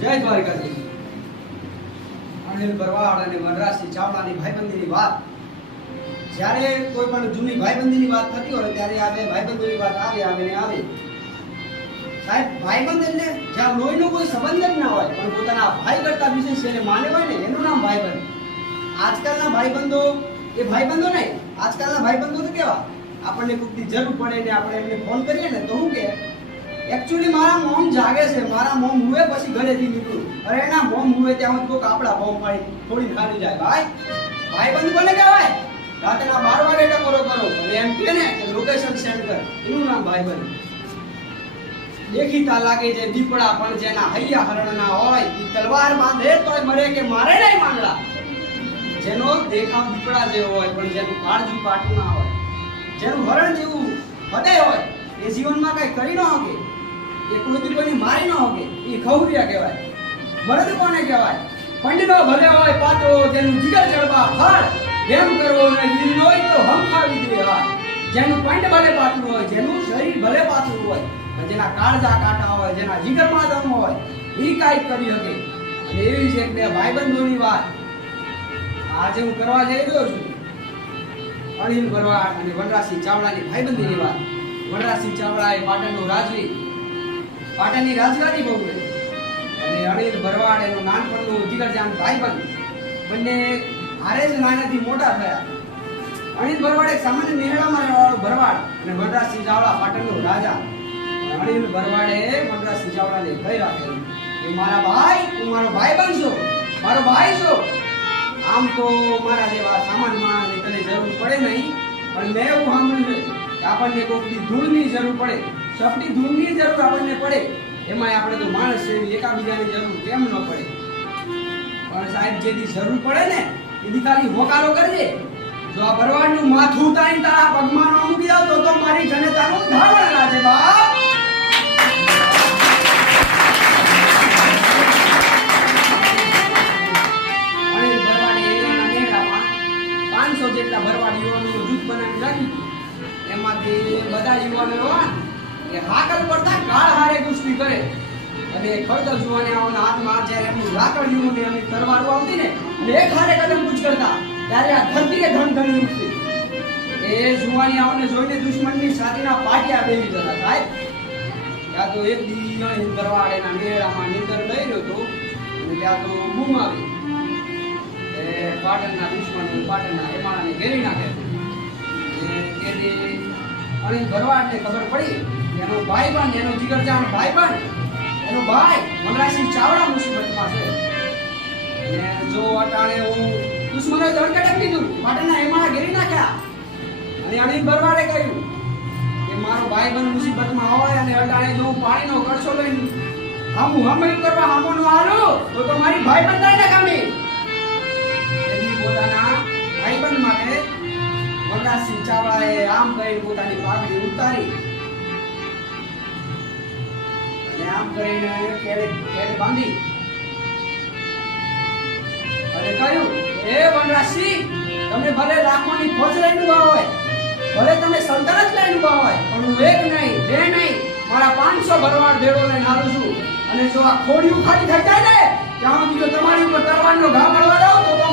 જય દ્વારકાધીશ. અનિલ બરવાડ અને મદ્રાસી ચાવડાની ભાઈબંધીની વાત. જ્યારે કોઈ પણ જૂની ભાઈબંધીની વાત થતી હોય ત્યારે આ બે ભાઈબંધોની વાત આવે આવે ને આવે. સાહેબ, ભાઈબંધ એટલે જ્યાં લોહીનો કોઈ સંબંધ જ ના હોય, પણ પોતાના ભાઈ કરતા વિશેષ એને માને હોય ને, એનું નામ ભાઈબંધ. આજકાલના ભાઈબંધો એ ભાઈબંધો નહીં, આજકાલના ભાઈબંધો તો કેવા? આપણને કોઈકની જરૂર પડે ને આપણે એમને ફોન કરીએ ને તો હું એકચ્યુઅલી મારા મોમ જાગે છે. મારા મોમ હુએ પછી ઘરેથી નીકળું. અરે એના મોમ હુએ ત્યાં હું કાપડા મોમ પાડી થોડી ખાલી જાય. ભાઈ ભાઈ બંધ કોને કહેવાય? રાતના બાર વાગે ટકોરો કરો. એમ કે ને લોકેશન સેન્ડ કર. એનું નામ ભાઈબંધ દેખીતા લાગે છે, દીપડા પણ જેના હૈયા હરણના હોય એ તલવાર બાંધે તોય મરે કે મારે નહીં માંગડા. જેનો દેખાવ દીપડા જેવો હોય, પણ જેનું કાળજું કાટું ના હોય. જેનું હરણ જેવું હૃદય હોય, એ જીવનમાં કઈ કરી ન શકે. એ કોઈ કોઈને મારી ન શકે એ ખવરિયા કહેવાય. મરદ કોને કહેવાય? પંડિત ભલે હોય, પાત્રો જેનું જીગર ચડવા ફળ, એમ કરવો ને હોય તો હમ ખાવી દે હાર. જેનું પંડ ભલે પાતળું હોય, જેનું શરીર ભલે પાતળું હોય જેના કાળજા કાંટા હોય, જેના જીગરમાં દમ હોય એ કાંઈક કરી શકે. અને એવી છે કે બે ભાઈબંધોની વાત. આજે હું કરવા જઈ રહ્યો છું. અનિલ ભરવાડ અને વનરાજસિંહ ચાવડાની ભાઈબંધીની વાત. વનરાજસિંહ ચાવડા એ પાટણનો રાજવી પાટણની રાજગાદી બહુ અને અણિલ ભરવાડ એનું નાનપણનું જીગરજાન ભાઈબંધ બંને હારે જ નાનેથી મોટા થયા. અણિલ ભરવાડ એક સામાન્ય નેહડામાં રહેવાળો ભરવાડ અને વનરાજસિંહ ચાવડા પાટણનો રાજા. અણિલ ભરવાડે વનરાજસિંહ ચાવડાને કહી રાખેલું. કે મારા ભાઈ, તું મારો ભાઈ બનશો. મારો ભાઈ છો. આમ તો મારા જેવા સામાન માણસની તને જરૂર પડે નહીં. પણ મેં એવું સાંભળ્યું છે કે આપણને કોઈકની ધૂળની જરૂર પડે. સપની ધૂમની જરૂર આપણને પડે. એમાંય આપણે તો માણસ છે એકાબીજાની જરૂર કેમ ન પડે? પણ સાહેબ, જેથી જરૂર પડે ને એની ખાલી હોકારો કરજે. જો આ ભરવાડનું માથું ઉતારીને તારા પગમાં ન મૂકી દઉં તો તો મારી જનતાનું ધાવણ લાગે બાપ. 500 જેટલા ભરવાડ યુવાનોનું જૂથ બનાવી રાખ્યું એમાંથી બધા યુવાનો કે હાકલ પડતા કાળ હારે કુસ્તી કરે. અને ખડતર જુવાનિયાઓના હાથમાં જ્યારે એમનું લાકડીયું ને એમની તરવારો આવતી ને અને એક હારે કદમ કૂચ કરતા ત્યારે આ ધરતીએ ધન ધન ઉઠતી. એ જુવાનિયાઓને જોઈને દુશ્મનની છાતીના પાટિયા બેસી જતા સાહેબ ત્યાં તો એક દી એના મેળામાં નીંદર લઈ રહ્યો અને ત્યાં તો બૂમ આવી. એ પાટણના દુશ્મન પાટણના હેમાળાને ઘેરી નાખે. તેથી અણિલ ભરવાડને ખબર પડી એનો ભાઈ પણ, એનો જીગરજાન ભાઈ પણ. એનો ભાઈ મનરાજસિંહ ચાવડા મુસીબતમાં છે. ને જો અટાણે હું દુશ્મને ધડકડક દીધું પાટણના એમાં ઘેરી નાખ્યા. અને અણિલ બરવાડે કહ્યું કે મારો ભાઈ બંધ મુસીબતમાં હોય અને અટાણે જો પાણીનો કરશો લઈને હામું હમણી કરવા હામો નો હાલો, તો તો મારી ભાઈ બંધાય કામી એની પોતાના ભાઈબંધ માટે મનરાજસિંહ ચાવડાએ આમ કહી પોતાની પાઘડી ઉતારી. આમ કરીને કેરે કેરે બાંધી અને કહ્યું, એ વનરાશિ તમે ભલે લાખોની ફોજ લઈને હોય ભલે તમે સલ્તનત લઈને ઊભા હોય પણ હું એક નહીં બે નહીં મારા પાંચસો ભરવાડ ભેગો લઈને આવું છું. અને જો આ ખોડિયું ખાલી થઈ જાય ને, ત્યાં સુધી જો તમારી ઉપર તરવાનો ઘા મળવા દઉં તો તો